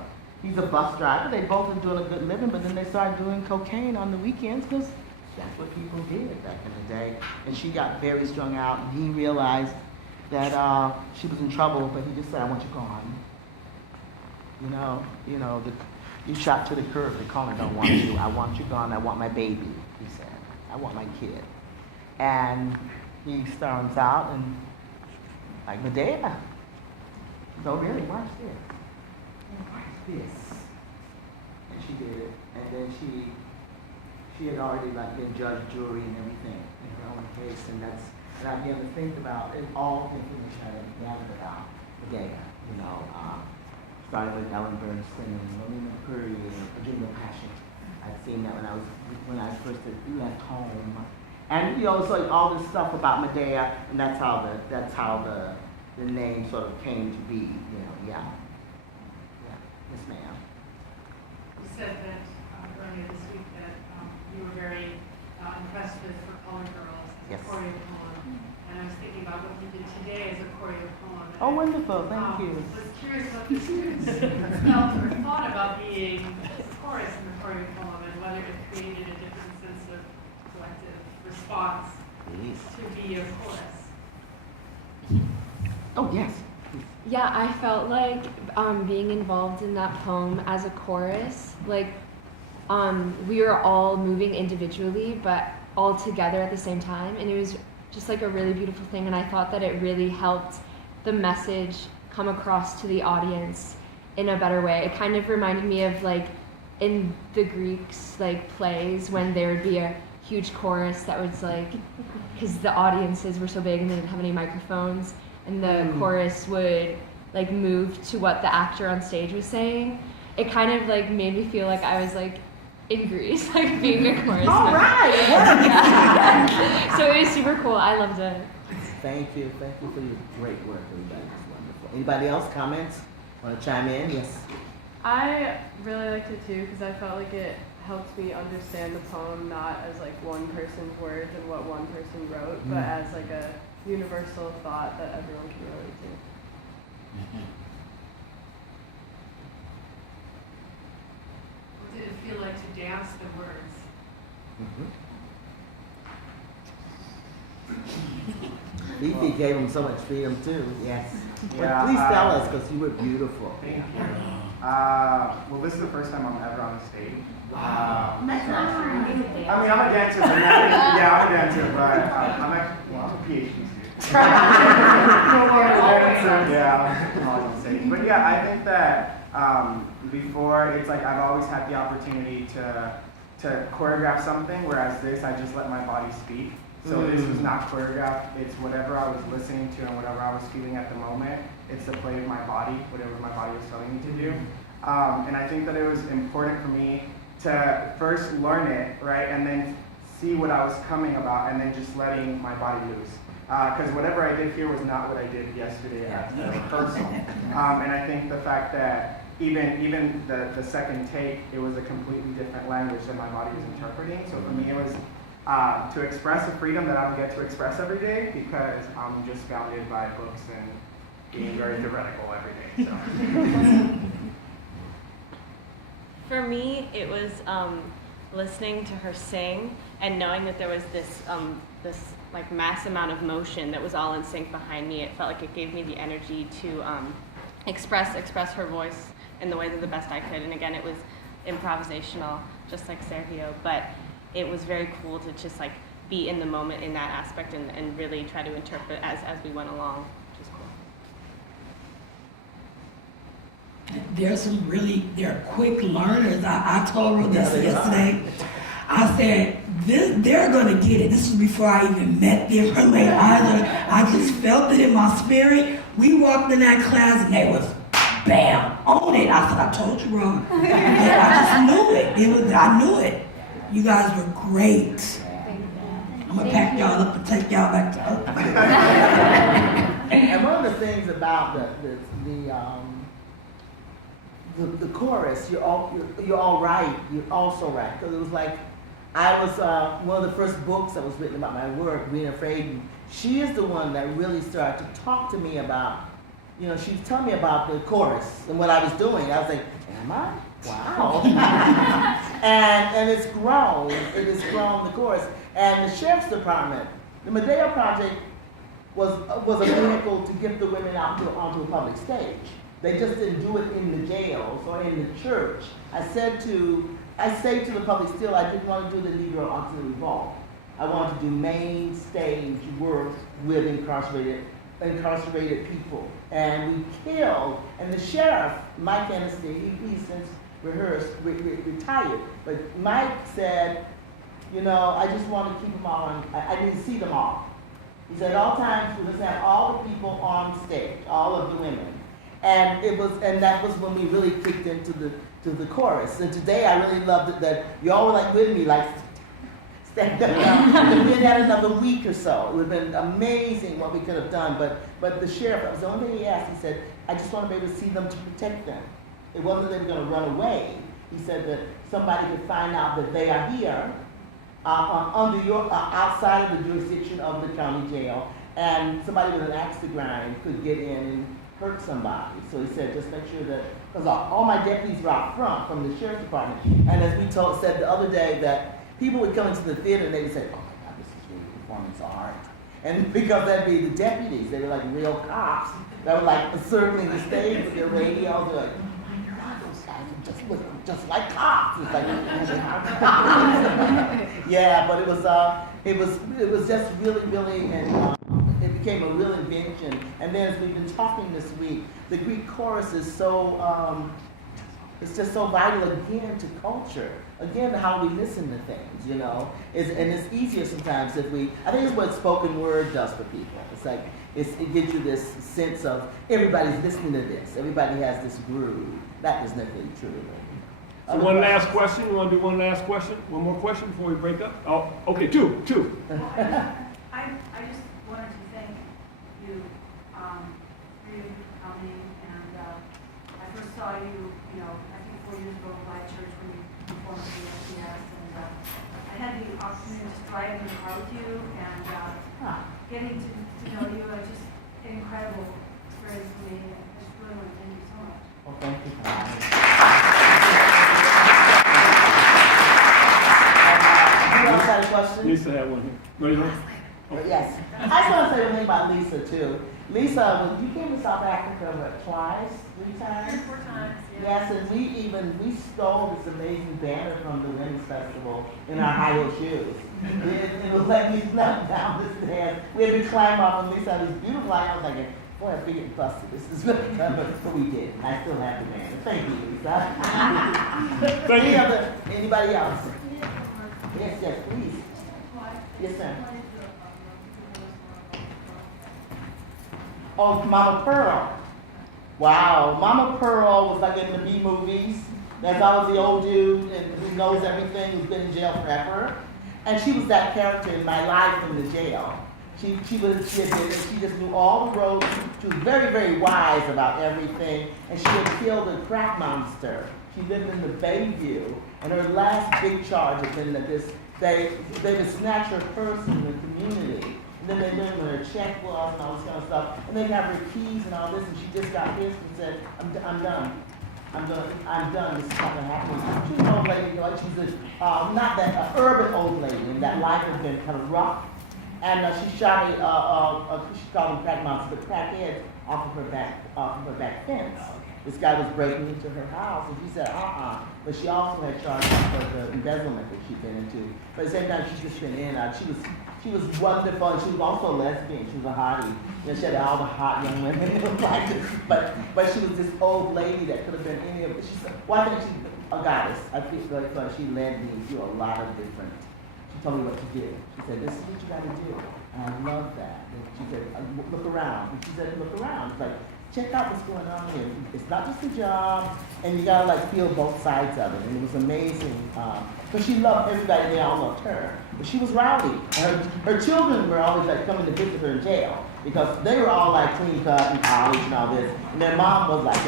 He's a bus driver. They both are doing a good living, but then they started doing cocaine on the weekends because that's what people did back in the day. And she got very strung out, and he realized that she was in trouble, but he just said, I want you gone. You shot to the curb. The corner don't want you. I want you gone. I want my baby, he said. I want my kid. And he storms out and, like, Medea. No, really, watch this. Watch this. And she did it. And then she had already, like, been judge, jury, and everything in her own case. And I began to think about it, all the information I had gathered about Medea, starting with Ellen Bernstein and Lorena McCurry and Virginia Passion. I'd seen that when I first left home. And so like all this stuff about Medea, and that's how the name sort of came to be, yeah. Yes, ma'am. You said that earlier this week that you were very impressed with For Colored Girls as Yes. a choreo poem. And I was thinking about what you did today as a choreo poem. Oh, wonderful, thank you. I was curious what the students felt or thought about being a chorus in the choreo poem and whether it created a different sense of collective response to be a chorus. Oh, yes. Yeah, I felt like being involved in that poem as a chorus, like we were all moving individually, but all together at the same time, and it was just like a really beautiful thing, and I thought that it really helped the message come across to the audience in a better way. It kind of reminded me of like in the Greeks like plays when there would be a huge chorus that was like, because the audiences were so big and they didn't have any microphones, and the chorus would like move to what the actor on stage was saying. It kind of like made me feel like I was like in Greece, like being a chorus. All right. Yeah. So it was super cool. I loved it. Thank you for your great work, everybody. It's wonderful. Anybody else comments? Want to chime in? Yes. I really liked it too because I felt like it helped me understand the poem not as like one person's words and what one person wrote, but as like a universal thought that everyone can relate to. What did it feel like to dance the words? Fifi gave him so much freedom too. Yes. Yeah, Please tell us, because you were beautiful. Thank you. Well, this is the first time I'm ever on the stage. That's not true. I mean, I'm a dancer, but yeah, I'm a dancer, but I'm actually, well, I'm a PhD student. Yeah, I'm always on stage. But yeah, I think that before, it's like I've always had the opportunity to choreograph something, whereas this, I just let my body speak. So this was not choreographed, it's whatever I was listening to and whatever I was feeling at the moment. It's the play of my body, whatever my body was telling me to do. And I think that it was important for me to first learn it, right, and then see what I was coming about, and then just letting my body loose. Because whatever I did here was not what I did yesterday at the rehearsal. And I think the fact that even the second take, it was a completely different language that my body was interpreting. So for me, it was to express a freedom that I don't get to express every day, because I'm just bounded by books and being very theoretical every day. So. For me, it was listening to her sing and knowing that there was this like mass amount of motion that was all in sync behind me. It felt like it gave me the energy to express her voice in the way that the best I could. And again, it was improvisational, just like Sergio, but it was very cool to just like be in the moment in that aspect and really try to interpret as we went along, which is cool. They're quick learners. I told Rhodessa yesterday, I said, they're going to get it. This was before I even met them. I just felt it in my spirit. We walked in that class and they was, bam, on it. I said, I told you, bro. I just knew it. I knew it. You guys were great. I'm going to pack y'all up and take y'all back to Oakland. And one of the things about the chorus, you're all right. You're also right, because it was like I was one of the first books that was written about my work, Being Afraid. She is the one that really started to talk to me about. She was telling me about the chorus and what I was doing. I was like, am I? Wow. and it's grown. It has grown, the chorus. And the Sheriff's Department, the Medea Project was a vehicle to get the women out onto a public stage. They just didn't do it in the jails or in the church. I say to the public still, I didn't want to do the Negro Auxiliary Vault. I wanted to do main stage work with incarcerated people. And we killed, and the sheriff, Mike Hennessy, he's since retired, but Mike said, I just want to keep them all on, I didn't see them all. He said, at all times, we're going to have all the people on stage, all of the women. And that was when we really kicked into the chorus. And today I really loved it that y'all were like with me, like stand up. If we had had another week or so, it would have been amazing what we could have done. But the sheriff, that was the only thing he asked. He said, I just want to be able to see them to protect them. It wasn't that they were going to run away. He said that somebody could find out that they are here outside of the jurisdiction of the county jail, and somebody with an axe to grind could get in and hurt somebody. So he said, just make sure that, because all my deputies were out front from the Sheriff's Department. And as we said the other day, that people would come into the theater and they would say, oh my God, this is really performance art. And because that'd be the deputies, they were like real cops that were like circling the stage with their radios. They're like, oh my God, those guys are just like cops. It's like, yeah, but it was just really, really, and it became a real invention. And then as we've been talking this week, the Greek chorus is so, it's just so vital again to culture, again to how we listen to things, and it's easier sometimes if I think it's what spoken word does for people. It's like, it gives you this sense of everybody's listening to this, everybody has this groove. That is necessarily true. So one last question, you want to do one last question? One more question before we break up? Oh, okay, two. I just wanted to thank you for coming, and I first saw you, I think 4 years ago at my church when you performed at the SBS, and I had the opportunity to drive in the car with you, and getting to know you, just an incredible experience for me, and I just really want to thank you so much. Well, thank you. You else had a question? Lisa had one here. Ready? Yes. I just want to say one thing about Lisa, too. Lisa, you came to South Africa, what, twice, 3 times? 3 or 4 times, yeah. Yes, and we stole this amazing banner from the Women's Festival in our high heel shoes. It was like we snuck down the stairs. We had to climb up, and Lisa had these beautiful eyes. I was like, boy, I figured busted. This is really fun, but we did. I still have the banner. Thank you, Lisa. Thank you. Anybody else? Yes, please. Yes, sir. Oh, Mama Pearl. Wow, Mama Pearl was like in the B movies. That's always the old dude and who knows everything, who's been in jail forever. And she was that character in my life in the jail. She just knew all the roads. She was very, very wise about everything. And she had killed a crack monster. She lived in the Bayview. And her last big charge had been that they would snatch her purse in the community. And then they learned where her check was and all this kind of stuff. And they got her keys and all this, and she just got pissed and said, I'm done. I'm done. This is not gonna happen. She's an old lady, like she's not that urban old lady, and that life has been kind of rough. And she shot she called them crack monsters, but crackheads off of her back fence. This guy was breaking into her house, and she said, But she also had charged for the embezzlement that she'd been into. But at the same time, she's just been in. She was wonderful, and she was also a lesbian. She was a hottie. You know, she had all the hot young women like this. But she was this old lady that could have been any of. I think she's a goddess. I feel like she led me through a lot of different. She told me what to do. She said, "This is what you got to do." And I love that. And she said, "Look around." And she said, "Look around." It's like, check out what's going on here. It's not just a job, and you gotta like feel both sides of it. And it was amazing. But she loved everybody, and they all loved her. But she was rowdy. Her children were always like coming to visit her in jail because they were all like clean cut in college and all this. And their mom was like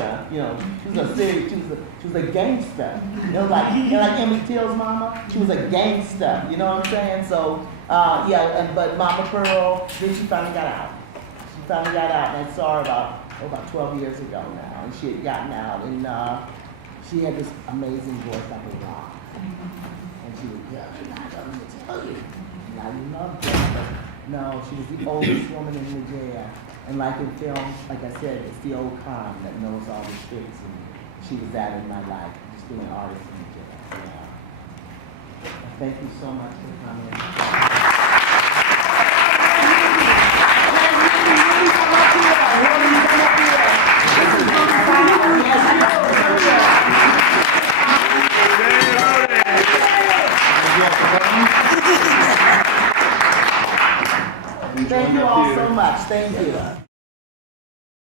she was a gangster. Like Emmett Till's mama, she was a gangster. You know what I'm saying? So but Mama Pearl, then she finally got out. She finally got out, and I saw her about 12 years ago now, and she had gotten out, and she had this amazing voice like a rock. And she would yell, I'm going to tell you. And I loved her. No, she was the oldest woman in the jail. And like in films, like I said, it's the old con that knows all the tricks, and she was that in my life, just being an artist in the jail. Yeah. Thank you so much for coming. Thank you all so much. Thank you.